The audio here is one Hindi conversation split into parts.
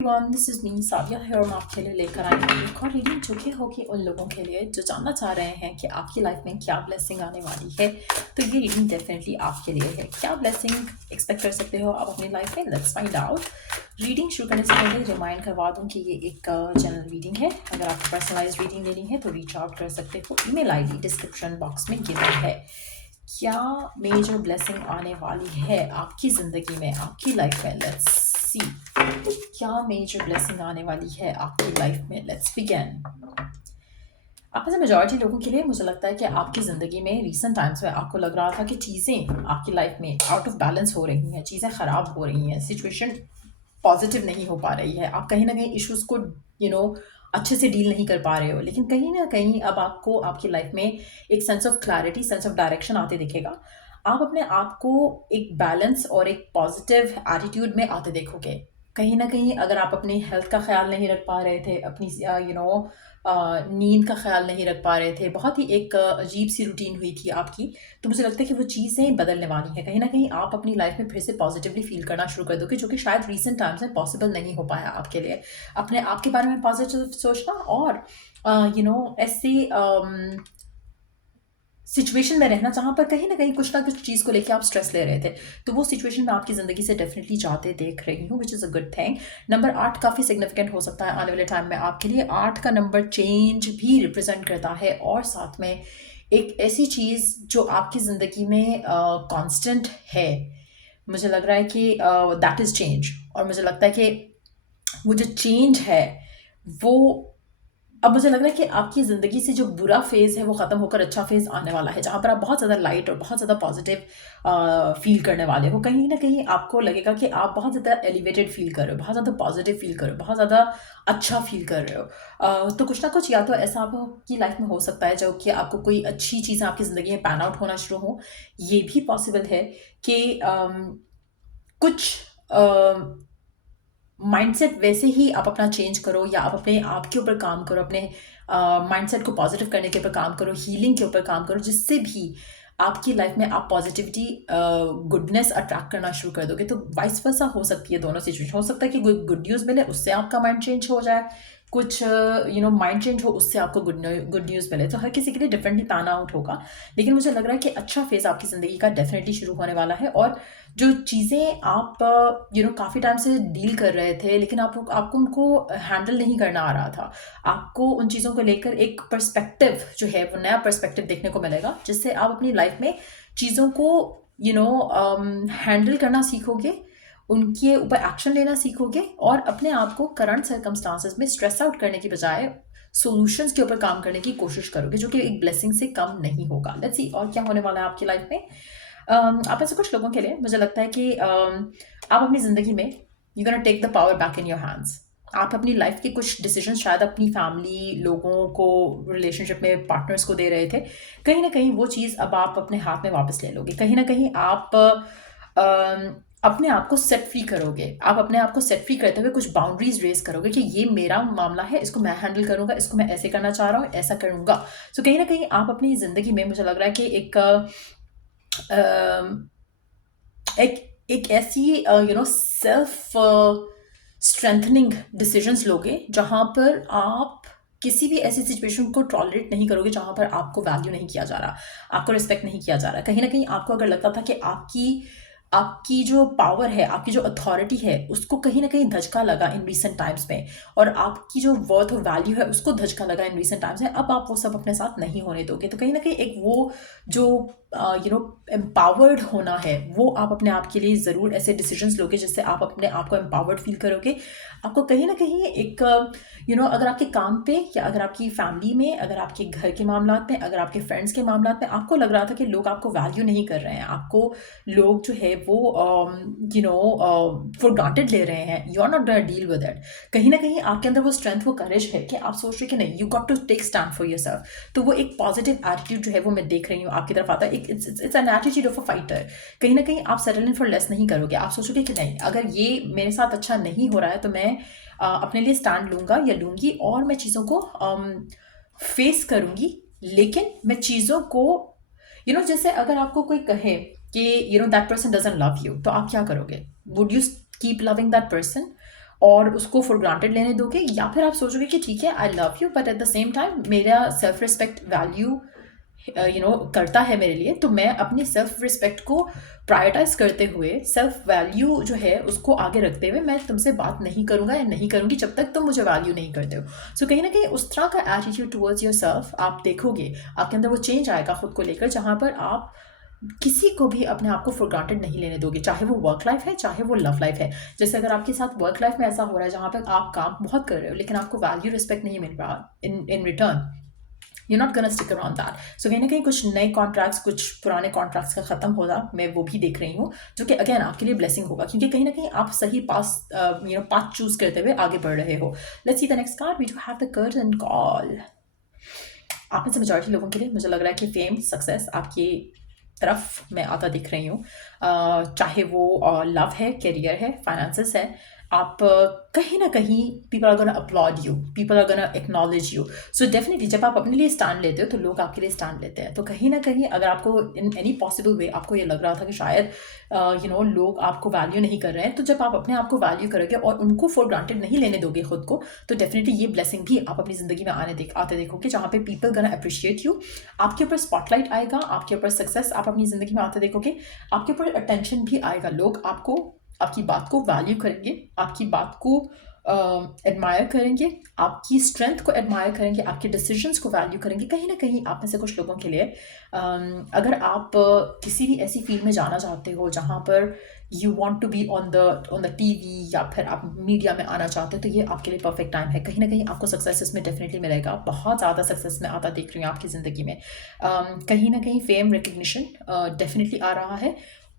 एवरीवन, दिस इज़ मी साविया है और मैं आपके लिए लेकर आई हूँ एक और रीडिंग जो कि होगी उन लोगों के लिए जो जानना चाह रहे हैं कि आपकी लाइफ में क्या ब्लेसिंग आने वाली है। तो ये रीडिंग डेफिनेटली आपके लिए है। क्या ब्लेसिंग एक्सपेक्ट कर सकते हो आप अपनी लाइफ में? Let's find out. रीडिंग शुरू करने से पहले रिमाइंड करवा दूँ कि ये एक जनरल रीडिंग है। अगर आपको पर्सनलाइज रीडिंग लेनी है तो रीच आउट कर सकते हो। ईमेल आईडी डिस्क्रिप्शन बॉक्स में गिवन है। क्या मेजर ब्लेसिंग आने वाली है आपकी ज़िंदगी में, आपकी लाइफ में? लेट्स सी क्या मेजर ब्लेसिंग आने वाली है आपकी लाइफ में। Let's begin. आप में से मेजॉरिटी लोगों के लिए मुझे लगता है कि आपकी ज़िंदगी में रीसेंट टाइम्स में आपको लग रहा था कि चीज़ें आपकी लाइफ में आउट ऑफ बैलेंस हो रही हैं, चीज़ें ख़राब हो रही हैं, सिचुएशन पॉजिटिव नहीं हो पा रही है। आप कहीं ना कहीं इश्यूज़ को अच्छे से डील नहीं कर पा रहे हो, लेकिन कहीं ना कहीं अब आपको आपकी लाइफ में एक sense of clarity, sense of direction आते दिखेगा। आप अपने आप को एक बैलेंस और एक पॉजिटिव एटीट्यूड में आते देखोगे। कहीं न कहीं अगर आप अपनी हेल्थ का ख़्याल नहीं रख पा रहे थे, अपनी नींद का ख़्याल नहीं रख पा रहे थे, बहुत ही एक अजीब-सी रूटीन हुई थी आपकी, तो मुझे लगता है कि वो चीज़ें बदलने वाली हैं। कहीं न कहीं आप अपनी लाइफ़ में फिर से पॉज़िटिवली फ़ील करना शुरू कर दोगे, जो कि शायद रीसेंट टाइम्स में पॉसिबल नहीं हो पाया आपके लिए। अपने आप के बारे में पॉज़िटिव सोचना और ऐसे सिचुएशन में रहना जहाँ पर कहीं न कहीं कुछ ना कुछ चीज़ को लेके आप स्ट्रेस ले रहे थे। तो वो सिचुएशन मैं आपकी ज़िंदगी से डेफ़िनिटली जाते देख रही हूँ, which is a good thing. Number 8 काफ़ी सिग्निफिकेंट हो सकता है आने वाले टाइम में आपके लिए। 8 का नंबर चेंज भी रिप्रेज़ेंट करता है और साथ में एक ऐसी चीज़ जो आपकी ज़िंदगी में कांस्टेंट है। मुझे लग रहा है कि दैट इज़ चेंज, और मुझे लगता है कि वो जो चेंज है वो अब मुझे लग रहा है कि आपकी ज़िंदगी से जो बुरा फ़ेज़ है वो ख़त्म होकर अच्छा फ़ेज़ आने वाला है, जहाँ पर आप बहुत ज़्यादा लाइट और बहुत ज़्यादा पॉज़िटिव फ़ील करने वाले हो। कहीं न कहीं आपको लगेगा कि आप बहुत ज़्यादा एलिवेटेड फ़ील कर रहे हो, बहुत ज़्यादा पॉज़िटिव फ़ील कर रहे हो, बहुत ज़्यादा अच्छा फ़ील कर रहे हो। तो कुछ ना कुछ या तो ऐसा आपकी लाइफ़ में हो सकता है जो कि आपको कोई अच्छी चीज़ें आपकी ज़िंदगी में पैन आउट होना शुरू हो। ये भी पॉसिबल है कि कुछ अ माइंडसेट वैसे ही आप अपना चेंज करो या आप अपने आप के ऊपर काम करो, अपने माइंडसेट को पॉजिटिव करने के ऊपर काम करो, हीलिंग के ऊपर काम करो, जिससे भी आपकी लाइफ में आप पॉजिटिविटी, गुडनेस अट्रैक्ट करना शुरू कर दोगे। तो वाइस वर्सा हो सकती है दोनों सिचुएशन। हो सकता है कि गुड गुड न्यूज़ मिले, उससे आपका माइंड चेंज हो जाए, कुछ माइंड चेंज हो, उससे आपको गुड न्यूज़ मिले। तो हर किसी के लिए डिफरेंटली पैन आउट होगा, लेकिन मुझे लग रहा है कि अच्छा फेज़ आपकी ज़िंदगी का डेफिनेटली शुरू होने वाला है। और जो चीज़ें आप काफ़ी टाइम से डील कर रहे थे, लेकिन आपको उनको हैंडल नहीं करना आ रहा था। आपको उन चीज़ों को लेकर एक पर्सपेक्टिव जो है वो नया पर्सपेक्टिव देखने को मिलेगा, जिससे आप अपनी लाइफ में चीज़ों को हैंडल करना सीखोगे, उनके ऊपर एक्शन लेना सीखोगे और अपने आप को करंट सर्कमस्टांसेस में स्ट्रेस आउट करने की बजाय सॉल्यूशंस के ऊपर काम करने की कोशिश करोगे, जो कि एक ब्लेसिंग से कम नहीं होगा। लेट्स सी और क्या होने वाला है आपकी लाइफ में। आप में से कुछ लोगों के लिए मुझे लगता है कि आप अपनी ज़िंदगी में you gonna take the power back in your hands. आप अपनी लाइफ के कुछ डिसीजन शायद अपनी फैमिली, लोगों को, रिलेशनशिप में पार्टनर्स को दे रहे थे। कहीं ना कहीं वो चीज़ अब आप अपने हाथ में वापस ले लोगे। कहीं ना कहीं आप अपने आप को सेट फ्री करोगे। आप अपने आप को सेट फ्री करते हुए कुछ बाउंड्रीज रेज करोगे कि ये मेरा मामला है, इसको मैं हैंडल करूंगा, इसको मैं ऐसे करना चाह रहा हूँ, ऐसा करूंगा। तो कहीं ना कहीं आप अपनी ज़िंदगी में, मुझे लग रहा है कि अम, एक एक ऐसी सेल्फ स्ट्रेंथनिंग डिसीजंस लोगे जहाँ पर आप किसी भी ऐसी सिचुएशन को टॉलरेट नहीं करोगे जहाँ पर आपको वैल्यू नहीं किया जा रहा, आपको रिस्पेक्ट नहीं किया जा रहा। कहीं ना कहीं आपको अगर लगता था कि आपकी आपकी जो पावर है, आपकी जो अथॉरिटी है, उसको कहीं ना कहीं धचका लगा इन रिसेंट टाइम्स में, और आपकी जो वर्थ और वैल्यू है उसको धचका लगा इन रिसेंट टाइम्स में, अब आप वो सब अपने साथ नहीं होने दोगे। तो कहीं ना कहीं एक वो जो एम्पावर्ड होना है, वो आप अपने आप के लिए ज़रूर ऐसे डिसीजंस लोगे जिससे आप अपने आप को एम्पावर्ड फील करोगे। आपको कहीं ना कहीं एक अगर आपके काम पे या अगर आपकी फैमिली में, अगर आपके घर के मामलात में, अगर आपके फ्रेंड्स के मामलात में आपको लग रहा था कि लोग आपको वैल्यू नहीं कर रहे हैं, आपको लोग जो है वो फॉर ग्रांटेड ले रहे हैं, you are not gonna deal with it. कहीं ना कहीं आपके अंदर वो स्ट्रेंथ, वो करेज है कि आप सोच रहे कि नहीं, you got to take stand for yourself. तो वो एक पॉजिटिव एटीट्यूड जो है वो मैं देख रही हूँ आपकी तरफ आता है। It's an attitude of a fighter. कहीं ना कहीं आप सेटल इन फॉर लेस नहीं करोगे। आप सोचोगे कि नहीं, अगर ये मेरे साथ अच्छा नहीं हो रहा है तो मैं अपने लिए स्टैंड लूंगा या लूंगी और मैं चीज़ों को फेस करूंगी। लेकिन मैं चीज़ों को जैसे अगर आपको कोई कहे कि that person doesn't love you, तो आप क्या करोगे? Would you keep loving that person, और उसको फॉर ग्रांटेड लेने दोगे, या फिर आप सोचोगे कि ठीक है I love you but at the same time मेरा सेल्फ रिस्पेक्ट वैल्यू करता है मेरे लिए, तो मैं अपनी सेल्फ रिस्पेक्ट को प्रायोरिटाइज करते हुए सेल्फ वैल्यू जो है उसको आगे रखते हुए मैं तुमसे बात नहीं करूंगा या नहीं करूंगी जब तक तुम मुझे वैल्यू नहीं करते हो। सो कहीं ना कहीं उस तरह का एटीट्यूड टुवर्ड्स योर सेल्फ आप देखोगे, आपके अंदर वो चेंज आएगा खुद को लेकर, जहाँ पर आप किसी को भी अपने आप को फॉर ग्रांटेड नहीं लेने दोगे, चाहे वो वर्क लाइफ है चाहे वो लव लाइफ है। जैसे अगर आपके साथ वर्क लाइफ में ऐसा हो रहा है जहाँ पर आप काम बहुत कर रहे हो लेकिन आपको वैल्यू रिस्पेक्ट नहीं मिल रहा in return, you're not gonna stick around that. So कहीं ना कहीं कुछ नए कॉन्ट्रैक्ट्स, कुछ पुराने कॉन्ट्रैक्ट्स का खत्म होना मैं वो भी देख रही हूँ, जो कि अगेन आपके लिए ब्लेसिंग होगा, क्योंकि कहीं ना कहीं आप सही पाथ चूज करते हुए आगे बढ़ रहे हो। Let's see the next card, we do have the curtain call. आप में से मेजॉरिटी लोगों के लिए मुझे लग रहा है कि फेम सक्सेस आपकी तरफ मैं आता दिख रही हूँ, चाहे वो लव है, करियर है, फाइनेंसेस है। आप कहीं ना कहीं people are gonna applaud you, people are gonna acknowledge you. So definitely जब आप अपने लिए स्टैंड लेते हो तो लोग आपके लिए स्टैंड लेते हैं। तो कहीं ना कहीं अगर आपको इन एनी पॉसिबल वे आपको ये लग रहा था कि शायद लोग आपको वैल्यू नहीं कर रहे हैं, तो जब आप अपने आप को वैल्यू करोगे और उनको फॉर ग्रांटेड नहीं लेने दोगे खुद को, तो डेफिनेटली ये ब्लेसिंग भी आप अपनी ज़िंदगी में आते देखोगे, जहाँ पे पीपल गोना अप्रिशिएट यू। आपके ऊपर स्पॉटलाइट आएगा, आपके ऊपर सक्सेस आप अपनी ज़िंदगी में आते देखोगे, आपके ऊपर अटेंशन भी आएगा, लोग आपको, आपकी बात को वैल्यू करेंगे, आपकी बात को एडमायर करेंगे, आपकी स्ट्रेंथ को एडमायर करेंगे, आपके डिसीजंस को वैल्यू करेंगे। कहीं ना कहीं आप में से कुछ लोगों के लिए अगर आप किसी भी ऐसी फील्ड में जाना चाहते हो जहाँ पर you want to be on the TV या फिर आप मीडिया में आना चाहते हो, तो ये आपके लिए परफेक्ट टाइम है। कहीं ना कहीं आपको सक्सेस इसमें डेफिनेटली मिलेगा, बहुत ज़्यादा सक्सेस में आता देख रही हूँ आपकी ज़िंदगी में। कहीं ना कहीं फेम रिकग्निशन डेफिनेटली आ रहा है,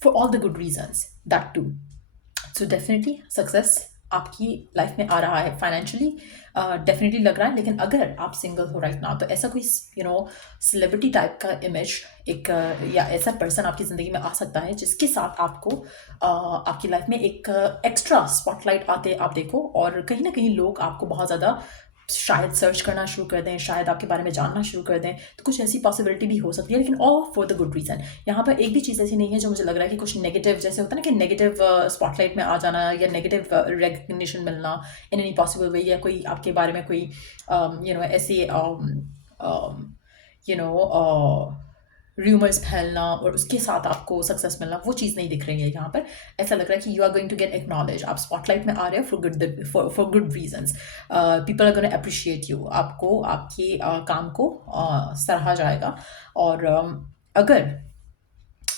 for all the good reasons that too. So definitely success आपकी लाइफ में आ रहा है, फाइनेंशियली डेफिनेटली लग रहा है। लेकिन अगर आप सिंगल हो राइट नाउ, तो ऐसा कोई सेलिब्रिटी टाइप का इमेज एक या ऐसा पर्सन आपकी ज़िंदगी में आ सकता है जिसके साथ आपको आपकी लाइफ में एक एक्स्ट्रा स्पॉटलाइट आते आप देखो, और कहीं ना कहीं लोग आपको बहुत ज़्यादा शायद सर्च करना शुरू कर दें, शायद आपके बारे में जानना शुरू कर दें। तो कुछ ऐसी पॉसिबिलिटी भी हो सकती है, लेकिन all for the good reason. यहाँ पर एक भी चीज़ ऐसी नहीं है जो मुझे लग रहा है कि कुछ नेगेटिव, जैसे होता है ना कि नेगेटिव स्पॉटलाइट में आ जाना या नेगेटिव रिकग्निशन मिलना इन एनी पॉसिबल वे, या कोई आपके बारे में कोई ऐसे र्यूमर्स फैलना और उसके साथ आपको सक्सेस मिलना, वो चीज़ नहीं दिख रही है यहाँ पर। ऐसा लग रहा है कि you are going to get acknowledge, आप स्पॉटलाइट में आ रहे हो for good reasons. People are gonna appreciate you, आपको आपके काम को सराहा जाएगा। और अगर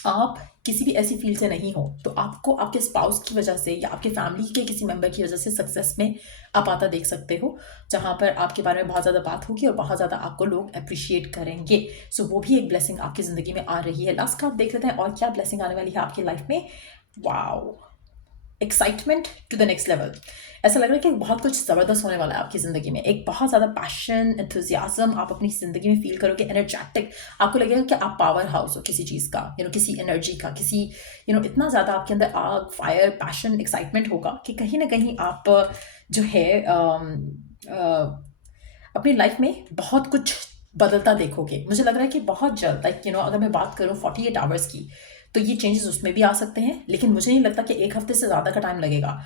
आप किसी भी ऐसी फील्ड से नहीं हो, तो आपको आपके स्पाउस की वजह से या आपके फैमिली के किसी मेंबर की वजह से सक्सेस में आप आता देख सकते हो, जहाँ पर आपके बारे में बहुत ज़्यादा बात होगी और बहुत ज़्यादा आपको लोग अप्रिशिएट करेंगे। सो वो भी एक ब्लेसिंग आपकी ज़िंदगी में आ रही है। लास्ट का आप देख लेते हैं और क्या ब्लेसिंग आने वाली है आपकी लाइफ में। Wow, excitement to the next level. ऐसा लग रहा है कि बहुत कुछ ज़बरदस्त होने वाला है आपकी ज़िंदगी में, एक बहुत ज़्यादा पैशन, एंथुजियाज्म आप अपनी ज़िंदगी में फील करोगे, एनर्जेटिक। आपको लगेगा कि आप पावर हाउस हो किसी चीज़ का, किसी एनर्जी का, किसी इतना ज़्यादा आपके अंदर आग, फायर, पैशन, एक्साइटमेंट होगा कि कहीं ना कहीं आप जो है अपनी लाइफ में बहुत कुछ बदलता देखोगे। मुझे लग रहा है कि बहुत जल्द, लाइक अगर मैं बात करूँ 48 आवर्स की, तो ये चेंजेस उसमें भी आ सकते हैं, लेकिन मुझे नहीं लगता कि एक हफ्ते से ज़्यादा का टाइम लगेगा।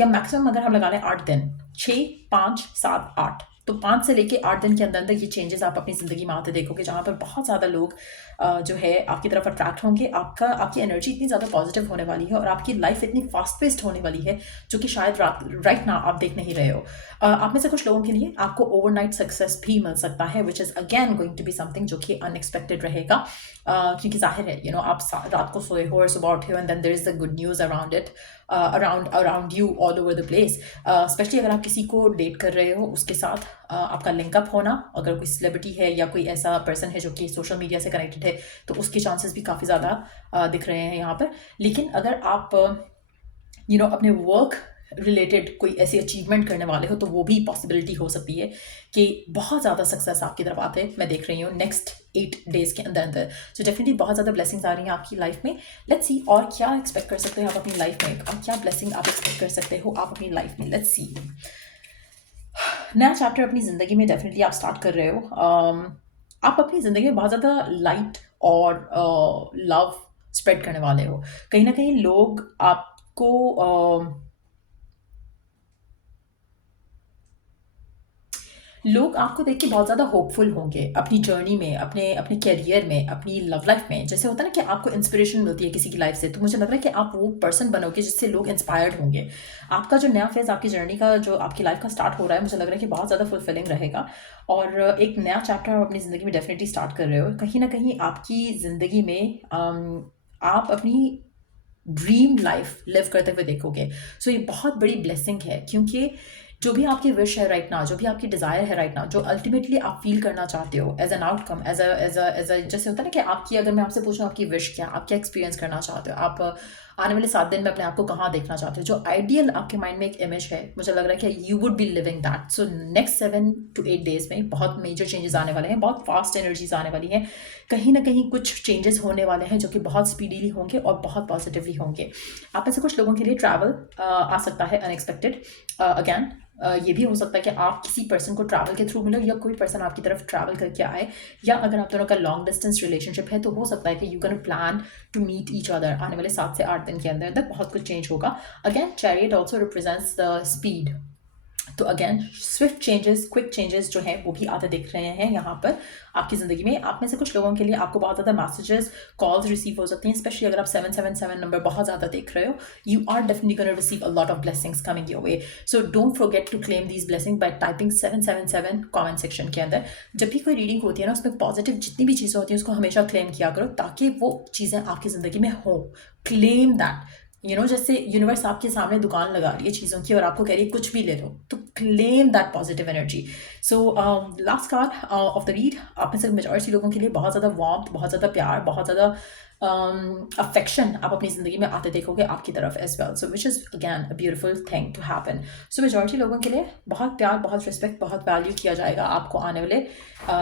या मैक्सिमम अगर हम लगा लें 8 दिन, 6, 5, 7, 8, तो 5 से लेके 8 दिन के अंदर अंदर ये चेंजेस आप अपनी ज़िंदगी में आते देखोगे, जहाँ पर बहुत ज़्यादा लोग जो है आपकी तरफ अट्रैक्ट होंगे। आपकी एनर्जी इतनी ज़्यादा पॉजिटिव होने वाली है और आपकी लाइफ इतनी फास्ट पेस्ड होने वाली है, जो कि शायद राइट ना आप देख नहीं रहे हो। आप में से कुछ लोगों के लिए आपको ओवरनाइट सक्सेस भी मिल सकता है, which is again going to be something जो कि अनएक्सपेक्टेड रहेगा। क्योंकि जाहिर है आप रात को सोए हो और सुबह उठे हो, and then there is the good news around it, around you all over the place. Especially अगर आप किसी को डेट कर रहे हो, उसके साथ आपका लिंकअप होना, अगर कोई सेलिब्रिटी है या कोई ऐसा पर्सन है जो कि सोशल मीडिया से कनेक्टेड है, तो उसके चांसेस भी काफ़ी ज़्यादा दिख रहे हैं यहाँ पर। लेकिन अगर आप अपने वर्क रिलेटेड कोई ऐसी अचीवमेंट करने वाले हो, तो वो भी पॉसिबिलिटी हो सकती है कि बहुत ज़्यादा सक्सेस आपकी तरफ आते मैं देख रही हूँ नेक्स्ट 8 डेज़ के अंदर अंदर। सो डेफिनेटली बहुत ज़्यादा ब्लेसिंग्स आ रही हैं आपकी लाइफ में। लेट्स सी और क्या एक्सपेक्ट कर सकते हो आप अपनी लाइफ में, और क्या ब्लेसिंग आप एक्सपेक्ट कर सकते हो आप अपनी लाइफ में। लेट्स सी, नया चैप्टर अपनी ज़िंदगी में डेफिनेटली आप स्टार्ट कर रहे हो। आप अपनी ज़िंदगी में बहुत ज़्यादा लाइट और लव स्प्रेड करने वाले हो। कहीं ना कहीं लोग आपको लोग आपको देख के बहुत ज़्यादा होपफुल होंगे अपनी जर्नी में, अपने अपने करियर में, अपनी लव लाइफ में। जैसे होता है ना कि आपको इंस्पिरेशन मिलती है किसी की लाइफ से, तो मुझे लग रहा है कि आप वो पर्सन बनोगे जिससे लोग इंस्पायर्ड होंगे। आपका जो नया फेज़ आपकी जर्नी का, जो आपकी लाइफ का स्टार्ट हो रहा है, मुझे लग रहा है कि बहुत ज़्यादा फुलफिलिंग रहेगा। और एक नया चैप्टर आप अपनी ज़िंदगी में डेफिनेटली स्टार्ट कर रहे हो। कहीं ना कहीं आपकी ज़िंदगी में आप अपनी ड्रीम लाइफ लिव करते हुए देखोगे। सो ये बहुत बड़ी ब्लेसिंग है, क्योंकि जो भी आपकी विश है राइट नाउ, जो भी आपकी डिज़ायर है राइट नाउ, जो अल्टीमेटली आप फील करना चाहते हो as an outcome, as a जैसे होता है ना कि आपकी, अगर मैं आपसे पूछूं आपकी विश क्या, आप क्या एक्सपीरियंस करना चाहते हो, आप आने वाले 7 दिन में अपने आप को कहाँ देखना चाहते हो, जो आइडियल आपके माइंड में एक इमेज है, मुझे लग रहा है कि you would be living that. So next 7 to 8 days में बहुत मेजर चेंजेस आने वाले हैं, बहुत फास्ट एनर्जीज आने वाली हैं। कहीं ना कहीं कुछ चेंजेस होने वाले हैं जो कि बहुत स्पीडीली होंगे और बहुत पॉजिटिवली होंगे। आप में से कुछ लोगों के लिए ट्रैवल आ सकता है अनएक्सपेक्टेड। अगैन ये भी हो सकता है कि आप किसी पर्सन को ट्रैवल के थ्रू मिलो, या कोई पर्सन आपकी तरफ ट्रैवल करके आए, या अगर आप दोनों का लॉन्ग डिस्टेंस रिलेशनशिप है तो हो सकता है कि you can plan to meet each other आने वाले 7 से 8 दिन के अंदर अंदर। बहुत कुछ चेंज होगा। Again chariot also represents the speed, तो again swift changes, quick changes जो हैं वो भी आते दिख रहे हैं यहाँ पर आपकी ज़िंदगी में। आप में से कुछ लोगों के लिए आपको बहुत ज़्यादा मैसेजेस, कॉल्स रिसीव हो सकती हैं, स्पेशली अगर आप 777 नंबर बहुत ज़्यादा देख रहे हो। You are definitely gonna receive a lot of blessings coming your way. So don't forget to claim these blessing by typing 777 comment section के अंदर। जब भी कोई रीडिंग होती है ना, उसमें पॉजिटिव जितनी भी चीज़ें होती हैं उसको हमेशा क्लेम किया करो, ताकि वो चीज़ें आपकी ज़िंदगी में हो। क्लेम दैट, जैसे यूनिवर्स आपके सामने दुकान लगा रही है चीज़ों की और आपको कह रही है कुछ भी ले लो, तो claim that positive energy. So last card of the read, आप में से मेजॉरिटी लोगों के लिए बहुत ज़्यादा वार्मथ, बहुत ज़्यादा प्यार, बहुत ज़्यादा अफेक्शन आप अपनी ज़िंदगी में आते देखोगे आपकी तरफ as well. So which is again a beautiful thing to happen. So majority लोगों के लिए बहुत प्यार, बहुत रिस्पेक्ट, बहुत वैल्यू किया जाएगा आपको आने वाले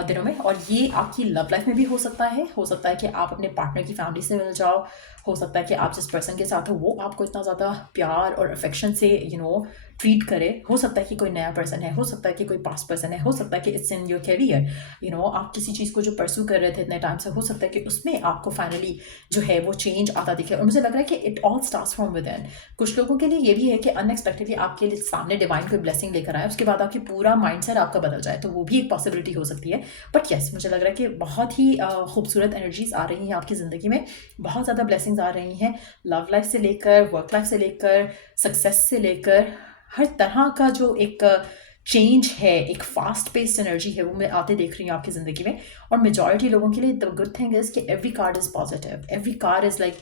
दिनों में। और ये आपकी लव लाइफ में भी हो सकता है कि आप अपने पार्टनर की फैमिली से मिल जाओ, हो सकता है कि आप जिस पर्सन के साथ हो वो आपको इतना ज़्यादा प्यार और अफेक्शन से ट्रीट करे, हो सकता है कि कोई नया पर्सन है, हो सकता है कि कोई पास्ट पर्सन है, हो सकता है कि इट्स इन योर कैरियर, आप किसी चीज़ को जो परस्यू कर रहे थे इतने टाइम से, हो सकता है कि उसमें आपको फाइनली जो है वो चेंज आता दिखे। और मुझे लग रहा है कि it all starts from with in. कुछ लोगों के लिए ये भी है कि अनएक्सपेक्टेडली आपके लिए सामने डिवाइन कोई ब्लेसिंग लेकर आए, उसके बाद आपकी पूरा माइंडसेट आपका बदल जाए, तो वो भी एक पॉसिबिलिटी हो सकती है। बट येस, मुझे लग रहा है कि बहुत ही खूबसूरत एनर्जीज आ रही हैं आपकी ज़िंदगी में, बहुत ज़्यादा ब्लेसिंग्स आ रही हैं, लव लाइफ से लेकर, वर्क लाइफ से लेकर, सक्सेस से लेकर, हर तरह का जो एक चेंज है, एक फास्ट पेस्ड एनर्जी है, वो मैं आते देख रही हूँ आपकी ज़िंदगी में। और मेजॉरिटी लोगों के लिए द गुड थिंग इज़ कि every card is positive, every card is like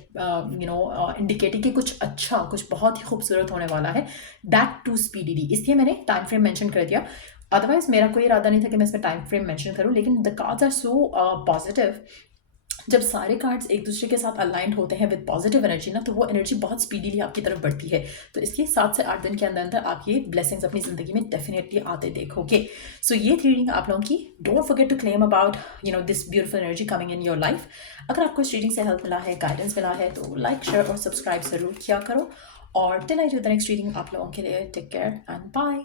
indicating कि कुछ अच्छा, कुछ बहुत ही खूबसूरत होने वाला है, दैट टू स्पीडीली। इसलिए मैंने टाइम फ्रेम मेंशन कर दिया, अदरवाइज मेरा कोई इरादा नहीं था कि मैं इसमें टाइम फ्रेम मेंशन करूँ, लेकिन the cards are so positive. जब सारे कार्ड्स एक दूसरे के साथ अलाइंड होते हैं विद पॉजिटिव एनर्जी ना, तो वो एनर्जी बहुत स्पीडीली आपकी तरफ बढ़ती है। तो इसलिए 7 से 8 दिन के अंदर अंदर आप ये ब्लेसिंग्स अपनी ज़िंदगी में डेफिनेटली आते देखोगे। सो ये थी रीडिंग आप लोगों की। Don't forget to claim about this beautiful energy coming in your life. अगर आपको इस रीडिंग से हेल्प मिला है, गाइडेंस मिला है, तो लाइक, शेयर और सब्सक्राइब ज़रूर किया करो। और till I do the next reading, आप लोगों के लिए टेक केयर एंड बाय।